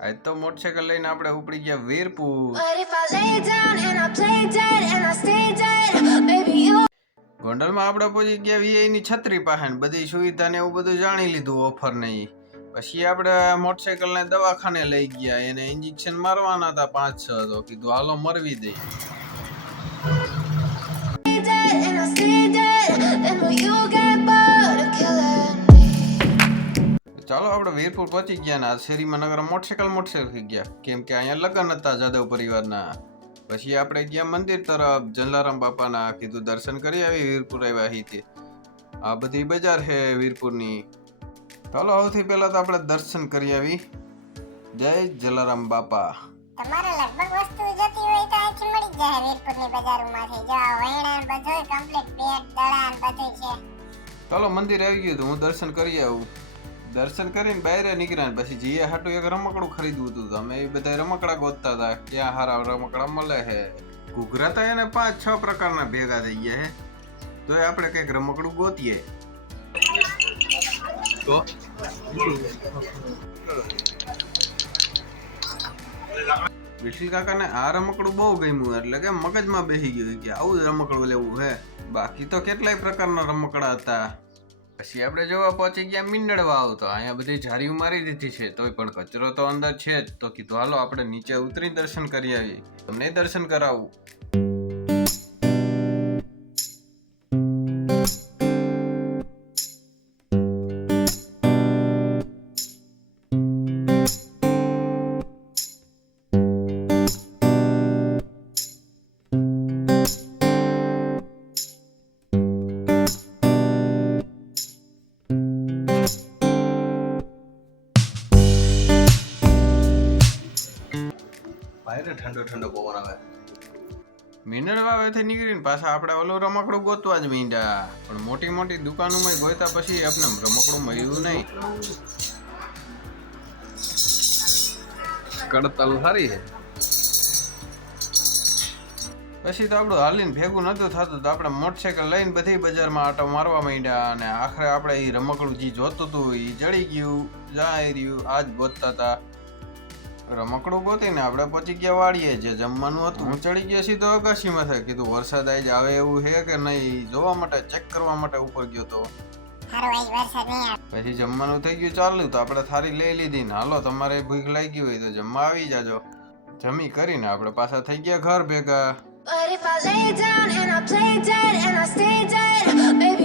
આજ તો મોટરસાયકલ લઈને આપણે ઉપડી ગયા વીરપુર. ગોંડલમાં આપણે પહોંચી ગયા વીઆઈ ની છત્રી પાસે બધી સુવિધા ને એવું બધું જાણી લીધું ઓફર ને ઈ. પછી આપણે મોટરસાયકલ ને દવાખાને લઈ ગયા એને ઇન્જેક્શન મારવાના હતા પાંચ છ તો. કીધું હાલો મરવી દઈ ચાલો આપણે વીરપુર પહોંચી ગયા ને આ શેરીમાં નગર મોટરસાયકલ થઈ ગયા. કેમ કે અહીંયા લગ્ન હતા જાદવ પરિવારના. પછી આપણે ગયા મંદિર તરફ જલારામ બાપાના કીધું દર્શન કરી આવી વીરપુર આવ્યા અહીંથી. આ બધી બજાર છે વીરપુરની. ચાલો સૌથી પહેલા તો આપણે દર્શન કરી આવી. જય જલારામ બાપા. તમારે લગભગ વસ્તુ જોતી હોય તો અહીંથી મળી જાય વીરપુરની બજારમાંથી. જો આ વૈણા બધું કમ્પ્લીટ પેટ દળા બધું છે. ચાલો મંદિર આવી ગયું તો હું દર્શન કરી આવું. દર્શન કરીને બહાર નીકળ્યા પછી જીએ હાટું એક રમકડું ખરીદવું હતું અમે એ બધા રમકડા ગોતતા હતા ક્યાં હારા રમકડા મળે છે ઘૂઘરા તો એને પાંચ છ પ્રકારના ભેગા થઈ ગયા છે તો આપણે કંઈક રમકડું ગોતીએ. તો? વિઠ્ઠલ કાકાને આ રમકડું બહુ ગમ્યું એટલે કે મગજમાં બેસી ગયું કે આવું જ રમકડું લેવું હે. બાકી તો કેટલાય પ્રકારના રમકડા હતા. પછી આપણે જોવા પહોંચી ગયા મીંડળવા આવતો. અહીંયા બધી જારીઓ મારી દીધી છે, તોય પણ કચરો તો અંદર છે જ. તો કીધું, હાલો, આપણે નીચે ઉતરી દર્શન કરી આવીએ. તમને દર્શન કરાવું. બહાર ઠંડો ઠંડો પવન આવે. મિનરલ વાવેથી નીકળીને પાછા આપણે ઓલું રમકડું ગોતવા જ મીંડ્યા પણ મોટી મોટી દુકાનોમાં ગોતા પછી આપણે રમકડું મળ્યું નહીં. કડતલ સારી છે. પછી તો આપણું હાલીને ભેગું નતું થતું તો આપણે મોટરસાઇકલ લઈને બધી બજારમાં આટો મારવા માંડ્યા અને આખરે આપણે એ રમકડું જે જોતું હતું એ જડી ગયું જાય રહ્યું આજ ગોતતા હતા રમકડું ગોતીને આપણે પહોંચી ગયા વાળીએ? જે જમવાનું હતું હું ચડી ગયા સીધો અગાશીમાં થાય. કીધું વરસાદ આવી આવે એવું છે કે નહીં? જોવા માટે ચેક કરવા માટે ઉપર ગયો તો. પછી જમવાનું થઈ ગયું ચાલુ તો આપણે થાળી લઈ લીધી ને હાલો તમારે ભૂખ લાગી હોય તો જમવા આવી જાજો. જમી કરીને આપણે પાછા થઈ ગયા ઘર ભેગા. But if I lay down and I play dead and I stay dead, baby,